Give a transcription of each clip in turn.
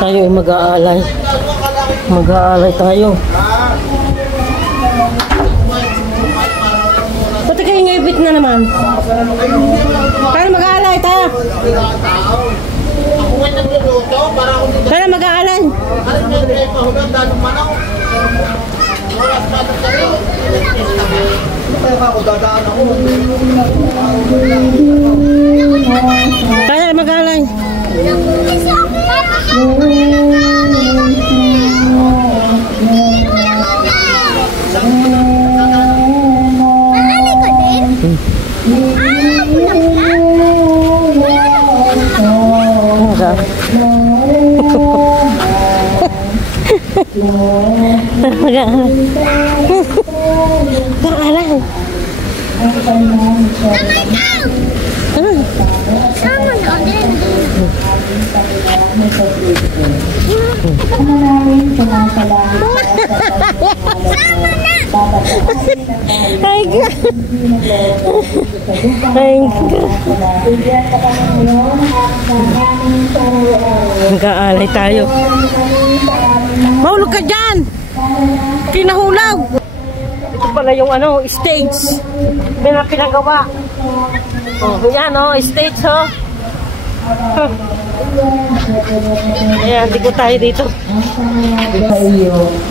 Tayo ay mag-aalay. Mag-aalay tayo. Pati kayo ngayubit na naman. Tayo mag-aalay tayo. Tayo mag-aalay. Tayo mag-aalay. Mag-aalay tayo. Mahulog ka dyan! Pinahulog! Ito pala yung stage. Pinagawa. Oh, yan stage Ayan, di ko tayo dito.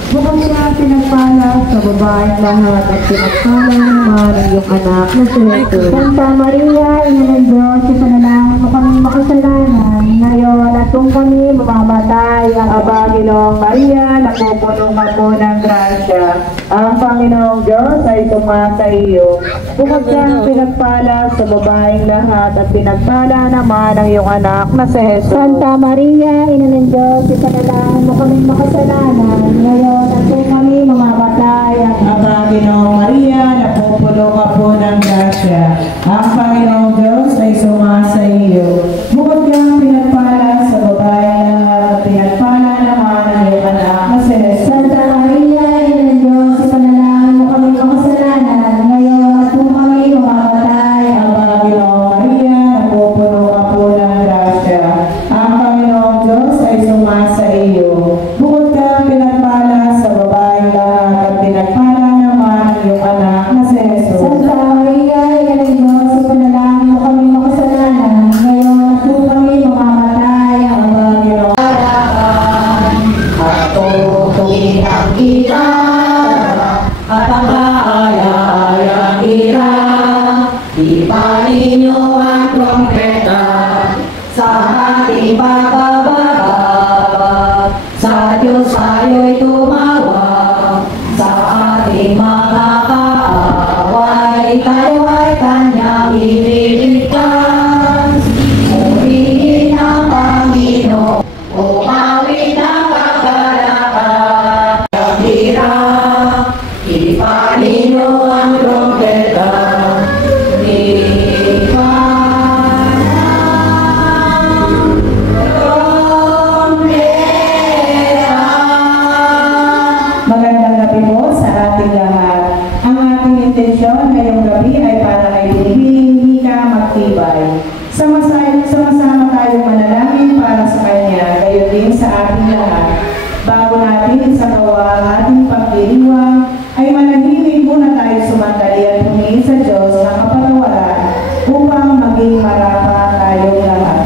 Bukod siya pinagpala sa babaeng lahat at pinagpala naman ang iyong anak na si Jesus. Santa Maria, ina ng Diyos, ipanalangin mo kaming makasalanan. Ngayon at kung kami mamamatay, ang Aba Ginoong Maria, napupuno ka po ng grasya. Ang Panginoong Diyos ay tumasa iyo. Bukod siya pinagpala sa babaeng lahat at pinagpala naman ang iyong anak na si Jesus. Santa Maria, ina ng Diyos, ipanalangin mo kaming makasalanan. Ngayon at kung kami mamamatay, ang Aba Ginoong Maria, napupuno ka po ng grasya. Ang Panginoong Diyos ay sumasa iyo. Bukod kang pinagpala sa babaeng lahat at pinagpala naman ang iyong anak na si Jesus. Santa Maria, ina ng Diyos, ipanalangin mo kaming makasalanan. Ngayon at kung kami mamamatay, ang Aba Ginoong Maria, napupuno ka po ng grasya. Ang Panginoong Diyos ay sumasa iyo. Bukod kang pinagpala sa babaeng lahat at pinagpala naman ang iyong anak na si Jesus. Santa Maria, ina ng Diyos, ipanalangin mo kaming makasalanan. Ngayon at kung kami mamamatay, ang Aba Ginoong at tutugin ang ira at ang kaaya-ayang ira. Ipanin niyo ang trompeta sa ating pagbabaga. Sa Diyos tayo'y tumawag, sa ating mga kaaway, tayo ay Kanyang ililigtas. Purihin ang Panginoon, umawit ang kagalakan. Ipanin niyo ang trompeta. Magandang gabi po sa ating lahat. Ang ating intensyon ngayong gabi ay para kay Binibining Hika Magtibay. Sama-sama tayong manalangin para sa Kanya, gayon din sa ating lahat. Bago natin isagawa ang ating pagdiriwang, ay manahimik muna tayo sumandali at humingi sa Diyos ng kapatawaran upang maging marapa tayong lahat.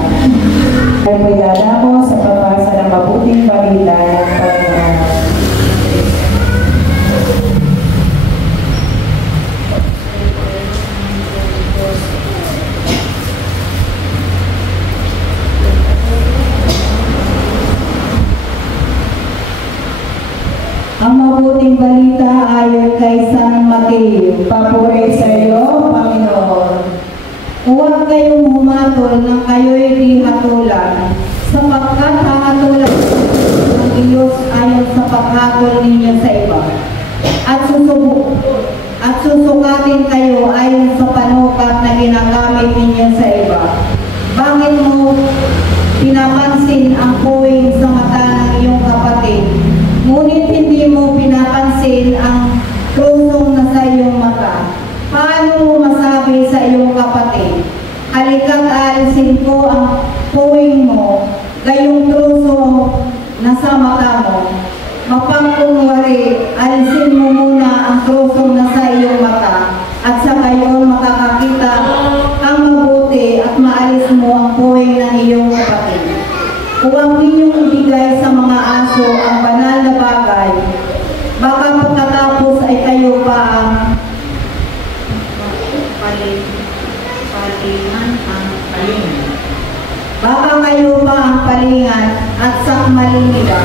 Ay may dadako sa pagbasa ng mabuting balita ng Panginoon. Ang mabuting balita ayon kay San Mateo. Papuri sa iyo, Panginoon. Huwag kayong humatol nang kayo'y di hatulan, sapagkat hahatulan ng Diyos ayon sa paghatol ninyo sa iba. At susukatin kayo ayon sa panukat na ginagamit ninyo sa iba. Bakit mo pinapansin ang puwing sa mata ng iyong kapatid, ngunit hindi mo pinapansin ang krusong na sa iyong mata? Paano mo masabi sa iyong kapatid, halika't alisin ko ang puwing mo, gayong truso nasa mata mo. Mapangkunwari, alisin mo muna ang trosong nasa iyong mata at sa gayon makakakita kang mabuti at maalis mo ang puwing ng iyong kapatid. Huwag ninyong ibigay sa mga aso ang banal na bagay. Baka pagkatapos ay kayo pa ang Baka kayo pa ang palingan at sakmaling nila.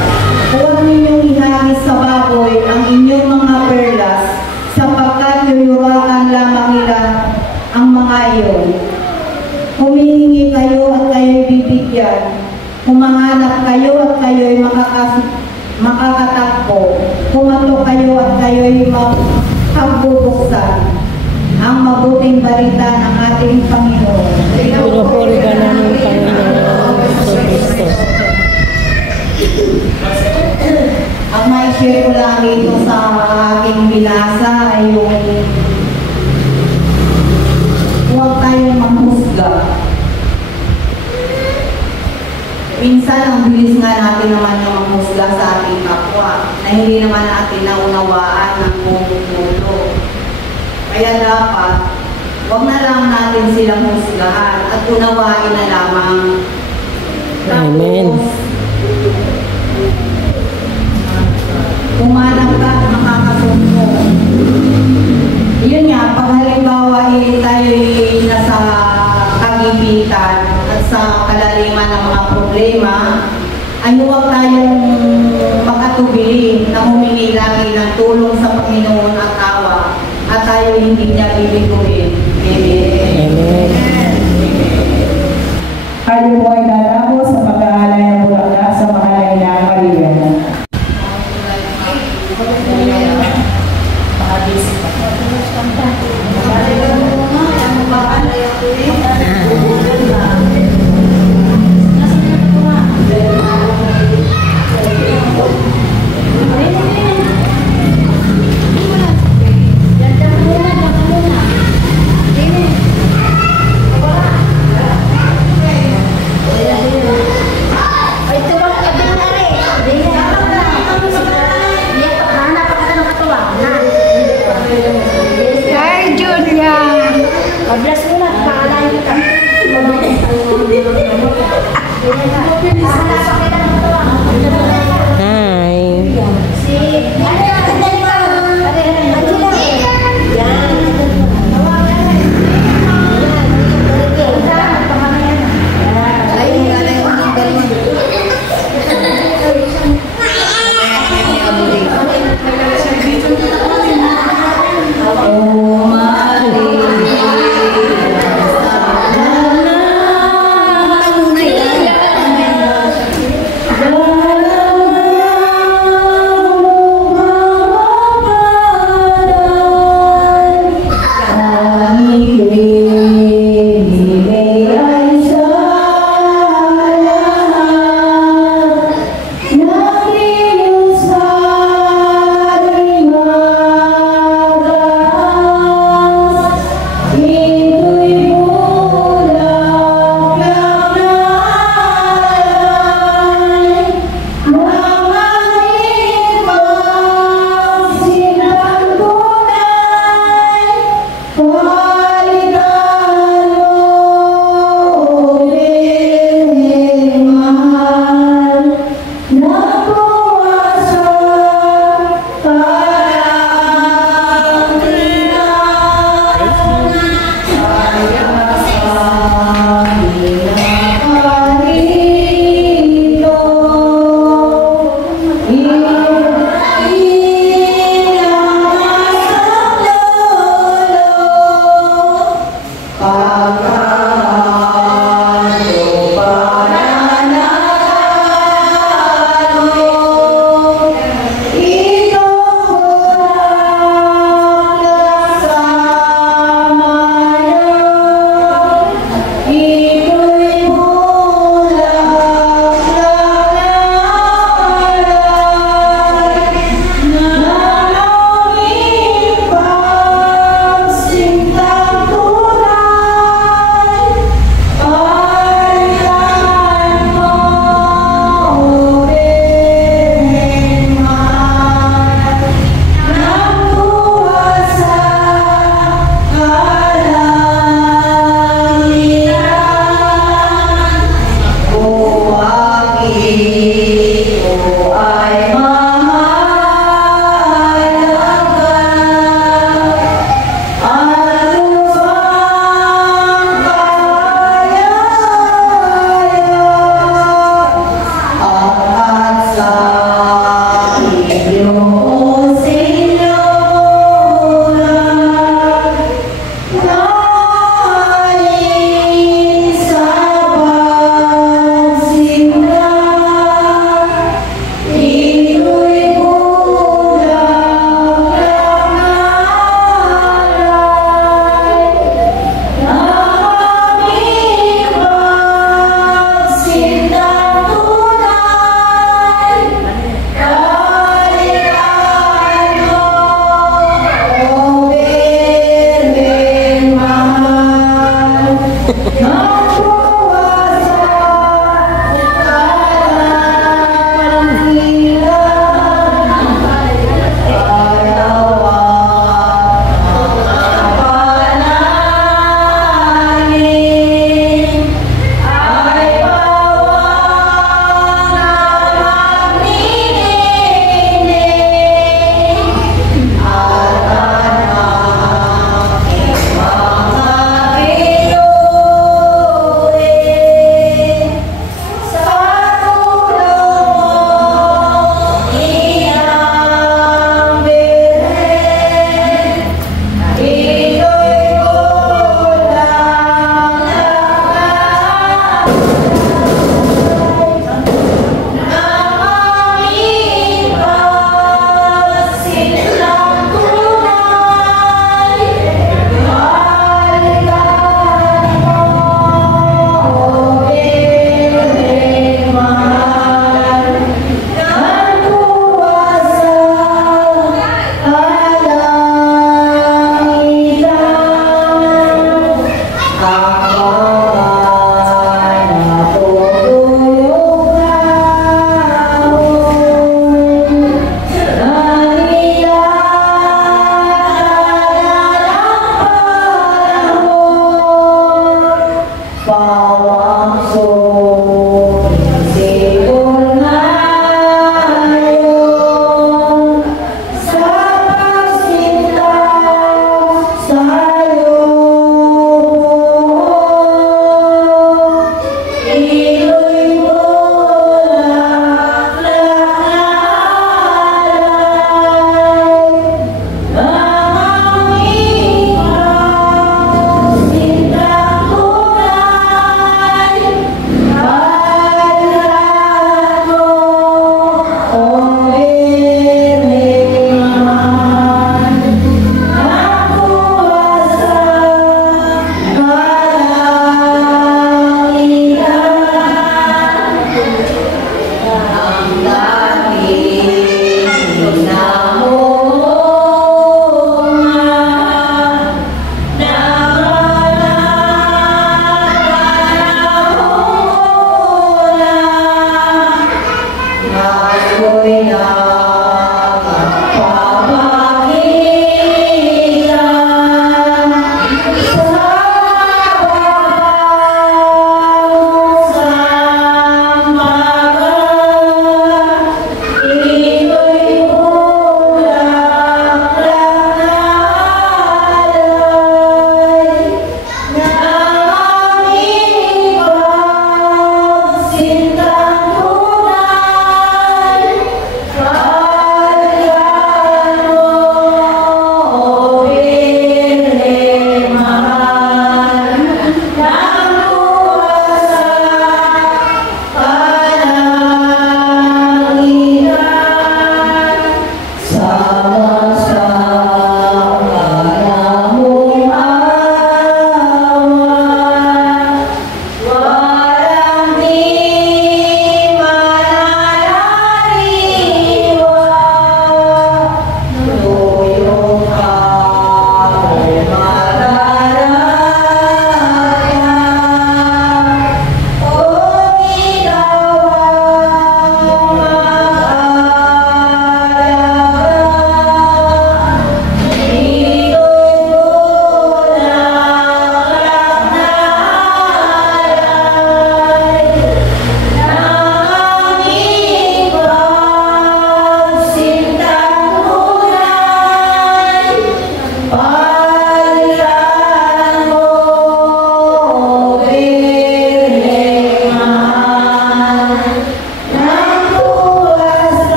Huwag ninyong ihagis sa baboy ang inyong mga perlas sapagkat yuyurakan lamang nila ang mga iyon. Humihingi kayo at kayo'y bibigyan. Humahanap kayo at kayo'y makakatakbo. Humato kayo at kayo'y magbubuksan. Ang mabuting balita ng ating Panginoon. Pinupuri ka namin, Panginoon Kristo. Ang mai-share ko lang dito sa aking binasa ay yung huwag tayong manghusga. Minsan, ang bilis nga natin naman yung manghusga sa ating kapwa na hindi naman natin naunawaan ng buong mundo. Kaya dapat, huwag na lang natin silang husgahan at unawain na lamang. Amen. Kumanap ka at makakasundo. Yun nga, pag halimbawa tayo'y nasa kagipitan at sa kalaliman ng mga problema, ay huwag tayong makatubili na humingi lagi ng tulong sa Panginoon at awa at tayo hindi niya bibiguin. Amen. Amen. Kayo po ay lalabo sa pag-aalay ng bulaklak sa mahalay na Maria.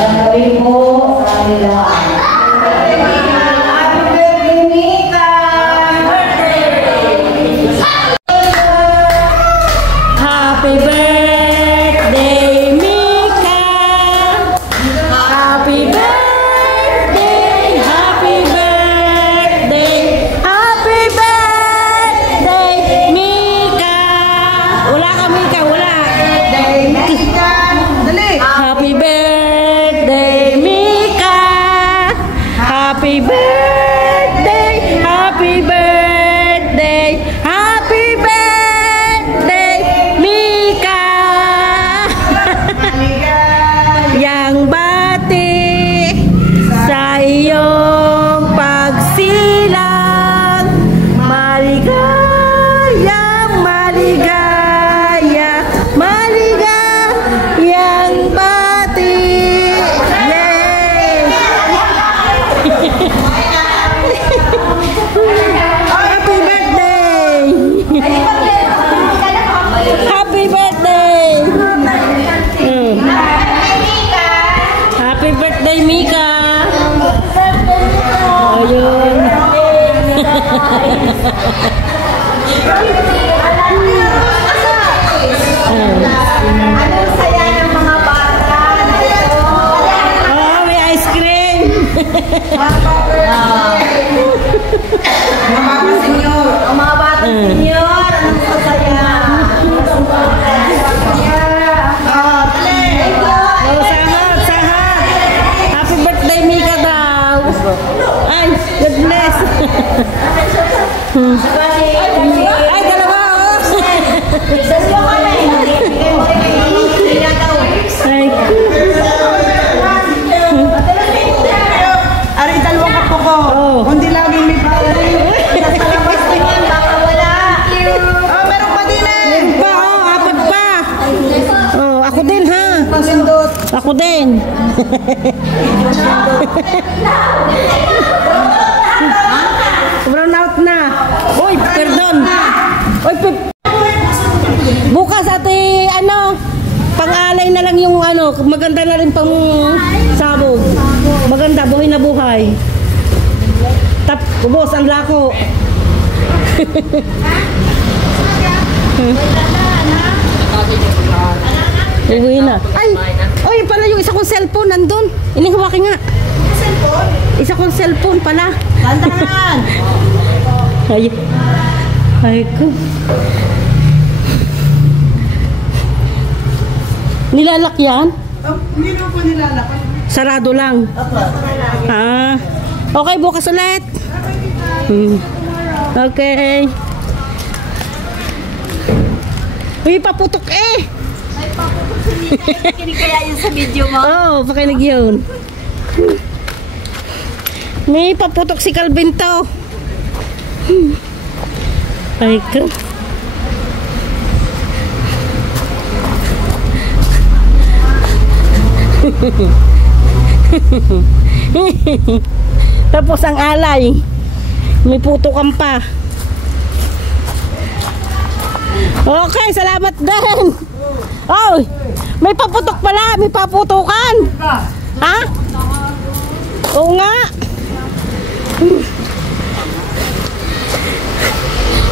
Sabi po sa kanila. Happy birthday, Mika! Happy birthday, Mika! Happy birthday! Happy birthday! Happy birthday, Mika! Wala ka, Mika, wala! Happy birthday, Mika! Happy birthday! Happy birthday! Happy birthday, Mika! Yang bati sa iyong pagsilang, maligayang maligaya, maligayang bati. Yay! Happy birthday! Happy birthday! Happy birthday, Mika! Ayun. Anong saya ng mga bata? Oh, may ice cream! Ang mga bata senior, anong sasaya? Oh, sahod, sahod! Happy birthday, Mika daw! Ay, goodness! Ay, dalawa, oh! Ay, Ari, dalawang kapo ko. Oh. Kundi laging may pala. Oh, meron pa din eh. pa, oh, apat pa! Oh, ako din, ha? Pasindot. Ako din! Brown out na! Uy, pardon! Uy, bukas ate, ano, pang-alay na lang yung ano, maganda na rin pang sabog. Maganda, buhay na buhay. Ubos ang lako. Uy na. Ay, oy, pala yung isa kong cellphone nandun. Inihawakin nga. Isa kong cellphone pala. Tandahan! Ay, ay ko. Nilalak yan? Hindi naman po nilalakad. Sarado lang. Ah. Okay, bukas ulit. Okay. Uy, paputok eh. Kinig kaya yun sa video mo? Oo, oh, pakinig yun. May paputok si Calvin to. Ay ko. Tapos ang alay. May putukan pa. Okay, salamat din. Oh, may paputok pala, may paputukan. Ha? Oo nga.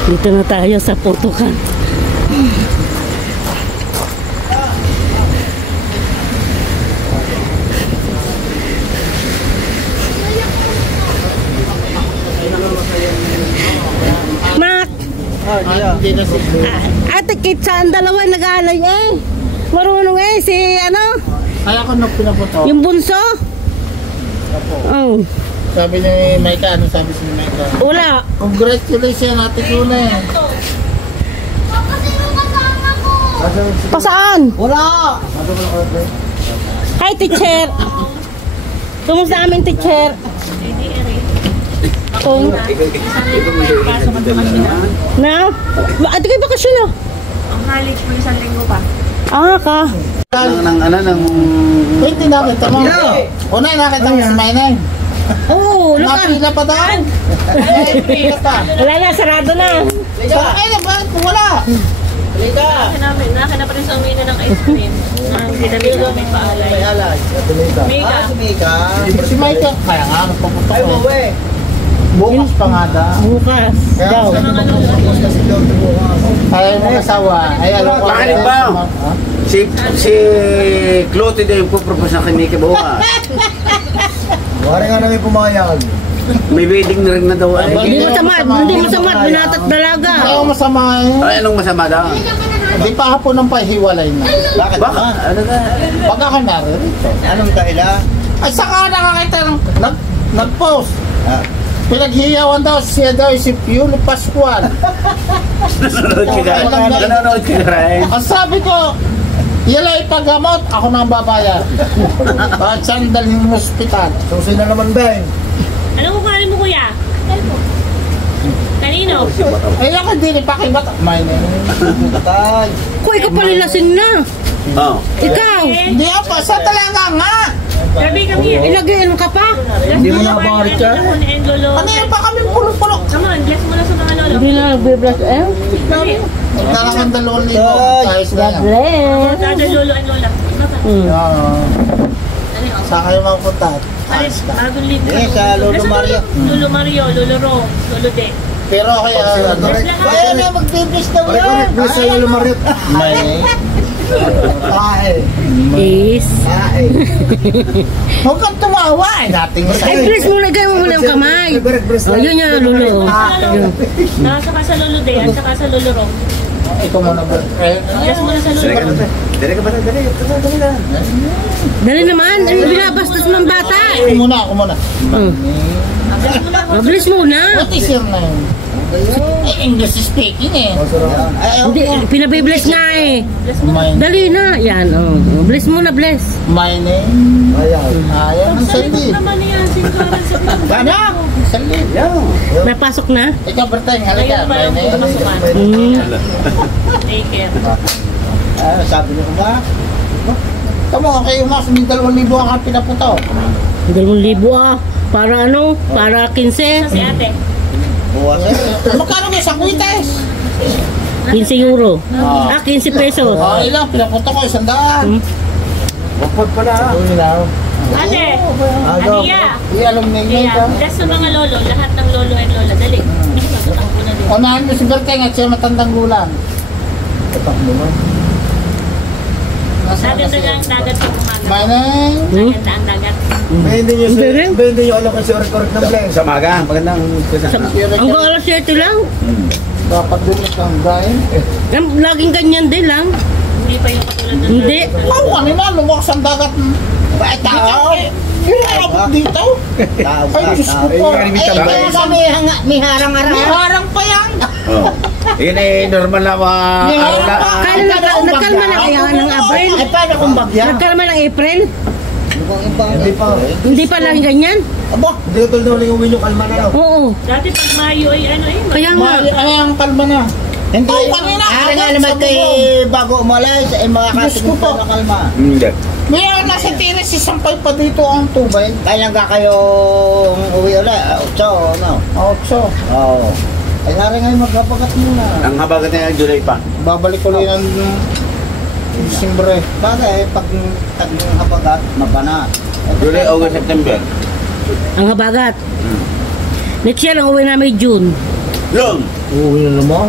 Dito na tayo sa putukan. Mac. Ate Kitsa, ang dalawa nag-aalay eh. Marunong eh, si ano? Kaya ko pinaputo. Yung bunso? Oh. Sabi ni Maika, ano sabi si Maika? Wala. Congratulations, Ate Kuna. Pasaan? Wala! Hi, teacher. Kumusta aming teacher? Kung... Na? Ate kayo bakasyon na? Ang college po isang linggo pa. Ah, ka. Pwede nakita mo. Una, nakita mo si Maynay. Oo, Napila pa daw. Napila pa. Wala na, sarado na. Ay, na ba? Wala. Naka na pa rin sa umina ng ice cream. Nang ginamit ko may paalay. Mika. Si Micah, kaya nga, nagpapunta ko. Bukas pa nga daw. Bukas daw. Ayaw mo asawa. Ay, alam ko. Bakit ba? Si Clotilde din yung pupropose na kay Mika Bawa. Wala nga namin pumayag. May wedding na rin na daw. Hindi masama, binatat dalaga. Ayaw masama eh. Ay, anong masama daw? Di pa hapon ng pahiwalay na. Bakit Baka, ba? ano na? Pag ako naririto. Anong kailan? Ay, saka nakakita ng nag-post. Ah. Pinaghiyawan daw siya daw si Piolo Pascual. Nanonood ka na. Nanonood ka na rin. Ang sabi ko, yala ipagamot, ako na ang babayad. At saan dalhin ng hospital? Susi na naman ba eh? Anong kukuhanin mo, kuya? Kanino? Ay, ako din ipakibat. May Tay. Kuy, ikaw palilasin na. Oo. Ikaw, Hindi ako, sa talaga nga. Gabi kami. ilagay ka pa. Hindi mo nakabarit ka? Kanina pa kami pulo-pulo. Come on, bless mo na sa mga lolo. Hindi na nagbe-bless eh. Talagang 2,000. Ayos na yan. Bless. Dada, lolo and lola. Saan kayo mapunta? Alis, bagong libro. Eh, sa Lolo Mario. Lolo Mario, Lolo Ro, Lolo De. Pero kaya, Kaya na mag-bibis daw yan. Pare-pare sa Lolo Mario. may... Ay. Is. Ay. Huwag kang tumawa eh. Dating Ay, bless mo na, mo muna yung kamay. Oh, yun yan, lulo. Yun. Saka sa Lolo De, at saka sa Lolo Ro. Ikaw muna ba? Bless mo na sa Lolo Dali ka Ro. na. Dali ka ba na? Dali. Dali na. Dali naman, ano binabastos ng bata? Ako muna. Bless mo na. Oh, bless muna. What is your name? Eh, English speaking eh. Hindi, pinabibless nga eh. My, Dali na. Yan, oh. Bless muna, bless. my name? Ayan ang Sa saldi. likod naman yan, singkaran sa likod. Ano? Saldi. Napasok na? Ikaw, Berteng, halika. Ngayon pa My lang name. pumasukan. Take care. Sabi niyo ba? Tama, kayo mas, may 2,000 ang pinaputo. 2,000 ah. Para ano? Para 15? Si ate. Magkano kayo sa kwites? 15 euro. Ah, 15 pesos. Ilang, pinaputo ko 100. Wapag pala ha. Ate, Aniya. Hindi alam na Kaya, yun. bless sa mga lolo, lahat ng lolo and lola. Dali. Magtatakbo na din. Unahan mo si Berteng at siya matandang gulang. Dagat na ang dagat sa umaga. My name? Dagat ang dagat. Hindi niyo alam kung si Orikor ng Bleng. Sa maga. Magandang Hanggang alas 7 lang. Dapat din ang Brian. Laging ganyan din lang. Hindi pa yung katulad ng Hindi. Ako kanina, lumakas ang dagat. Ay, tao. Abot dito. Ay, Diyos ko po. Ay, kaya sa may harang-harang. May harang pa yan. Yun eh, normal na mga araw na. Kaya nagkalma na kaya ng April? Ay, paano kung bagya? Nagkalma ng April? Hindi pa. Hindi pa lang ganyan? Aba, hindi ko tuloy na uwi yung kalma na raw. Oo. Dati pag Mayo ay ano eh. Kaya nga. Ay, ang kalma na. Hindi. Kanina. Nga naman kay bago umalis, ay mga kasimutan na kalma. Hindi. May nasa tiris, isampay pa dito ang tubig. Kailan ka kayong uwi ulit? 8, ano? 8. Oo. Ay narin ngayon magkapagat muna. Ang habagat na yung July pa. Babalik ulit ng Disyembre. Bagay, pag tag-habagat, mabana. July, August, September. Ang habagat. Next year ang uwi namin June. Long! Uwi na naman.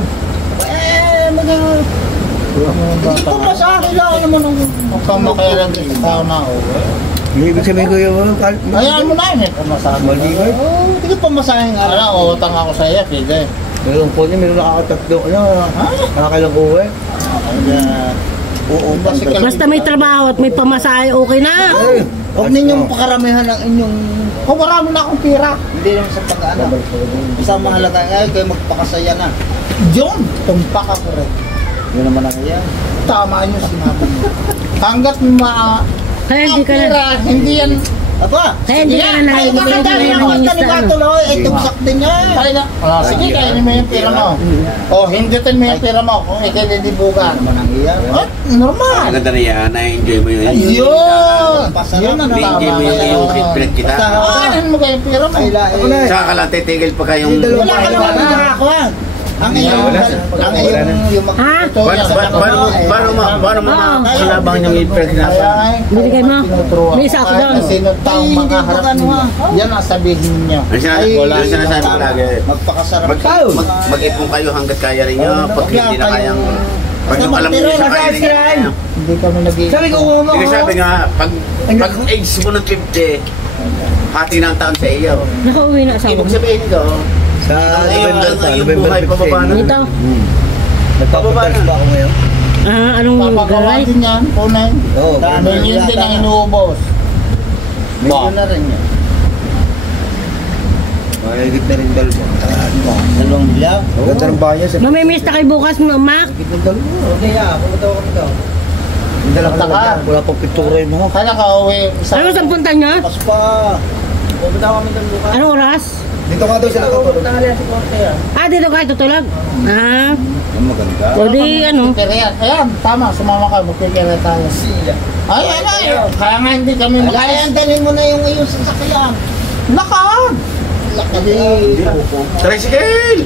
Ito pa sa akin lang naman ang... Huwag kang makailang sa tao na uwi. Ibig sabihin ko yung... Hayaan mo na yun eh. Pamasahan mo. Oo, hindi ko pamasahin nga. Ano, utang ako sa iyo, pwede. Meron po niya, meron nakakatatlo. Ano, nakakailang uwi. Oo, Basta may trabaho at may pamasahe, okay na. huwag ninyong pakaramihan ng inyong... Kung marami na akong pira. Hindi naman sa pag-ano. Isang mahalaga ngayon, kayo magpakasaya na. John, tumpak ako rin. Yun naman ang iya. Tama yun sinabi mo. Hanggat Kaya hindi ka na. pira, hindi yan. Aba, Kaya hindi ka na nakikita na yung mga tuloy, ay tugsak din yan. Kaya na. Sige, kainin mo yung pira mo. O, hindutin mo yung pira mo kung ikinilibugan. Yun naman ang iya. Normal. Ang ganda na yan, na-enjoy mo yun. Yun! Pasarap Yun ang na. Na-enjoy mo yun yung pinag kita. Kainin mo kayo yung pira mo. Ay, lahi. Saka ka lang titigil pa kayong... Wala Wala ka naman nakakuha. Ang iyong Ha? Paano makalabang niyang ipres-laban? Binigay mo? May isa ako doon. Sino taong makaharap niyo? Yan ang sabihin niyo. Ang sinasabi ko lagi, magpakasarap. mag-ipon kayo hanggat kaya rin nyo. Pag hindi na kayang... Pag yung alam nyo sa kaya rin nyo. Hindi kami nag-iipon. Sabi ko, Hindi sabi nga, pag age mo ng 50, hati na ang taon sa iyo. Nakauwi na asawa Ibig mo. sabihin ko, sa yung buhay pababa na. Dito. Nagpapatas pa ako ngayon. Anong Papagawa garay? din yan, punay. Oo. Million din ang inuubos. Medyo na rin yan. Mahigit na rin dalawa. Dalawang bilyaw? Ganda ng bahay niya. Mamimiss na kayo bukas mo, Mac. Mahigit ng dalawa. Hindi ya, pumunta ko kami daw. Yung dalawa ka Taka. wala pang pintura yung mga. Kaya nakauwi. Ano saan punta niya? Pas pa. Pumunta kami ng bukas. Anong oras? Dito nga daw sila tutulog. Dito kayo tutulog? Ang maganda. O di ano? Pero yan, ayan, tama, sumama ka, magkikira tayo. Ay. Kaya nga hindi kami Kaya dalhin mo na yung iyong sasakyan. Lakad! Tricycle!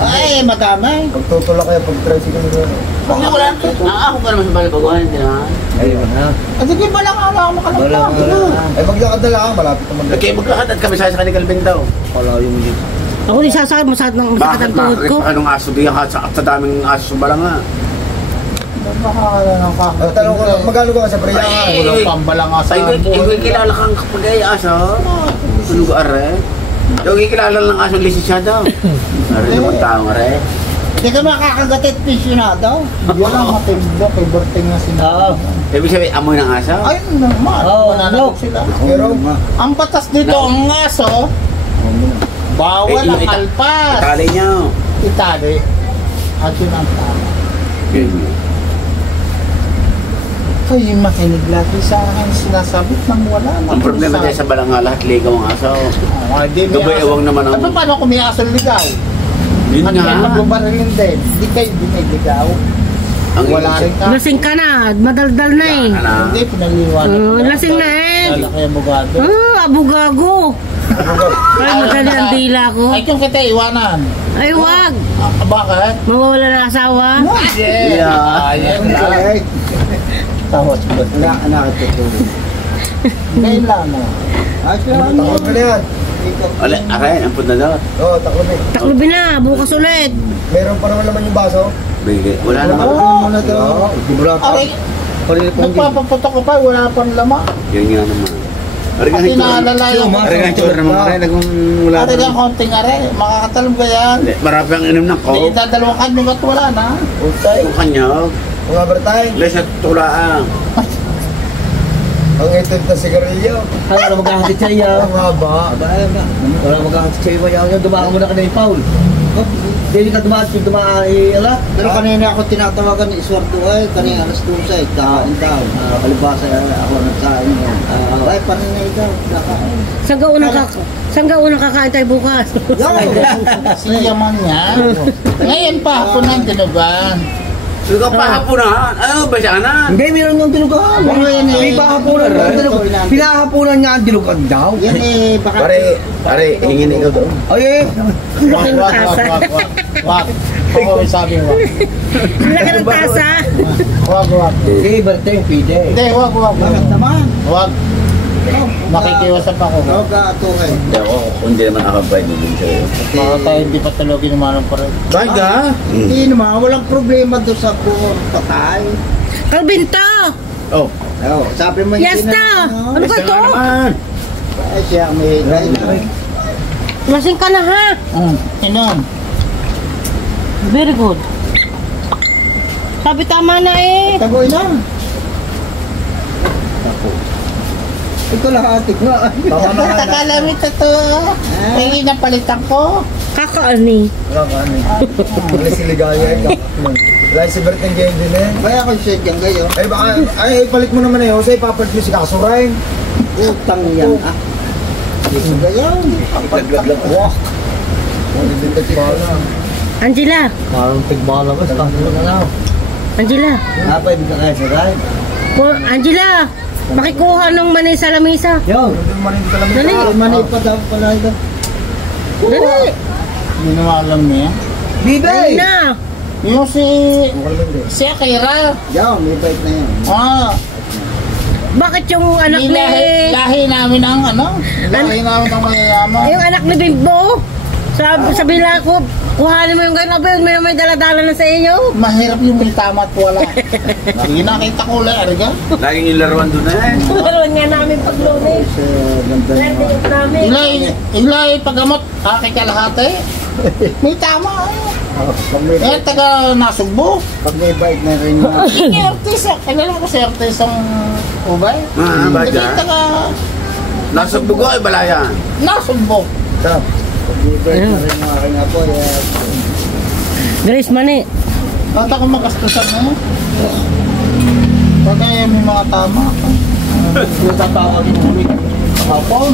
Ay, madamay. Pagtutulak kayo pag-tricycle mo. Wala. Ako ka naman sa balibaguhan, hindi naman. Ayun na. At hindi ba lang wala akong makalagpag? Ay, maglakad na lang. Malapit na maglakad. Okay, magkakad at kami sa kanil Calvin daw. Wala yung dito. Ako di sasakit, masakit ang tuhod ko. Anong aso diyan sa daming aso sa balanga? Nakakala ng kakak. Tanong ko lang, magkano ka sa Priya? Walang pambalang asa. Ikaw kilala kang kapag ay aso. Tulog are. Yung ikilala lang aso lisensyado. Are naman taong are. Hindi ka makakagatit pisyonado. Walang matimbok, iberting na sinabi. Ibig sabihin, amoy ng aso? Ay, naman. Mananagot sila. Pero, Ang batas dito, ang ngaso, bawal ang alpas. Itali niyo. Itali. At yun ang tama. Kayo makinig lagi sa akin sinasabit nang wala na. Ang problema din sa balanga, lahat ligaw ang aso. Gabayawang naman ang... Ano paano kung may aso ligaw? Yun At nga. magbabarilin din. Hindi kayo biniligaw. Ang Wala rin ka. Lasing ka na, madaldal na eh. Hindi, pinaliwanag. Lasing na eh. Lalaki ang bugado. Abugago. Ay, madali ang dila ko. Ay, kung kita iwanan. Ay, wag. Bakit? Mawawala ng asawa. Yeah. Ayan lang. Tawas mo. nakakatutulog. Ngayon lang. Takot ka na yan. Aray, ang punta daw. Oo, takot na. Taklobi na, bukas ulit. Meron pa naman naman yung baso. Wala naman. Ano daw? Aray, nagpapaputok ko pa, wala pang lama. Yun nga naman. Aray Pati naalala yung... Aray nga tsura naman aray. Wala Aray ang konting aray, makakatalong ka yan. Marami ang inom ng Hindi, coke. dadalawang kanyang at wala na. Utay. Yung kanyog. Mga bertay. Les at tulaan. Ang itim na sigarilyo. Ay, wala magkakatid sa iyo. Ang haba. Wala magkakatid sa iyo. Yung dumaan mo na ka na yung Paul. Hindi ka dumaan, dumaan ala. Pero kanina ako tinatawagan ni Iswarto ay kanina alas 12 kain daw. Kalibasa ako nagkain mo. Ay paano na ikaw? Nakain. Saan ka unang kakain tayo bukas? Siya man yan. Ngayon pa ako nang dinugan. Suga pa hapunan. Ano ba siya na? Hindi, meron ng dilugan. May pahapunan na dilugan. Pinahapunan niya ang dilugan daw. Yan eh baka Pare, hingin ikaw doon. Ay, Wag. Ako sabi mo. Laki ng tasa. Wag. okay, barte yung pide. Hindi, wag. bakit naman? Wag. Makikiusap ako. Ano ka ato kay? Hindi ako, hindi naman ako pwede din sa'yo. Baka tayo hindi patulogin naman ng pared. Bakit ka? Hindi naman walang problema do sa buong patay. Kalbinto! Oh, Oh, sabi mo Yes hindi na! Ano ba basta ito? nga naman. Ay siya may Lasing ka na ha. Inom. Very good. Sabi tama na eh. tagoy na. Ito lahat nga. Baka mga Takalamit ito. May napalitan ko. Kakaani. Wala ka ano. Wala si Ligaya. Wala si Bert and Jane din eh. Kaya ako siya dyan kayo. Ay baka, ay palit mo naman eh. Jose, papalit mo si Kasurain. Utang yan ah. Ito gayaw. Paglag-lag. Wah. Wala bala. Angela. Parang tigbala ko. Angela. Napay, hindi ka kaya sa ride. Angela. Makikuha ng manay sa lamisa. Yo, Dali. Manay pa daw pala ito. Dali. Hindi naman alam niya. Bibay! Na! Yung si Akira. Yan, may bike na yan. Ah, Bakit yung anak ni... lahi namin ang lahi namin ang mayayaman. Yung anak ni Bimbo? Sabi nila ko, kuhanin mo yung gano'n, may daladala na sa iyo. Mahirap yung may tama at wala. Hindi nakita ko ulit, Arga. Laging yung laruan doon eh. Laruan nga namin pag lunes. Ganda naman. Namin. Ilay pagamot, aking kalahati. May tama eh. Taga Nasugbo. Pag may bike na rin na. Si artist, kilala ko si artist ang ubay. Ba Hindi dyan? taga Nasa bugo ay balayan. Nasugbo. Tap. Pag may bike na rin na aking apo. Grace Mani. Bata ko magastusan na. Pag may mga tama. Yung tatawag yung ulit. Hapon.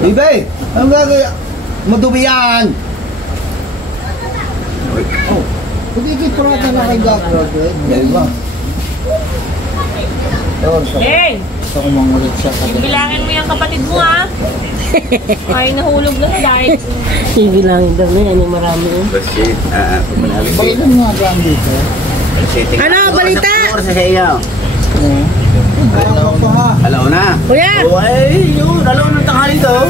Bibay! Anong gagawin? Madumi yan! Pagigit po natin na kay Gagawad. Yan ba? Hey! Gusto ko mangulit siya. Bilangin mo yung kapatid mo ha. Ay, nahulog na dahil. Sige lang daw na yan, yung marami. Basit. Pumalalik. Bailan nga dyan dito. Ano, balita? Ano sa iyo? Alaw pa ha. Alaw na. Kuya! Oh, ay, yun. Alaw ng tanghali daw.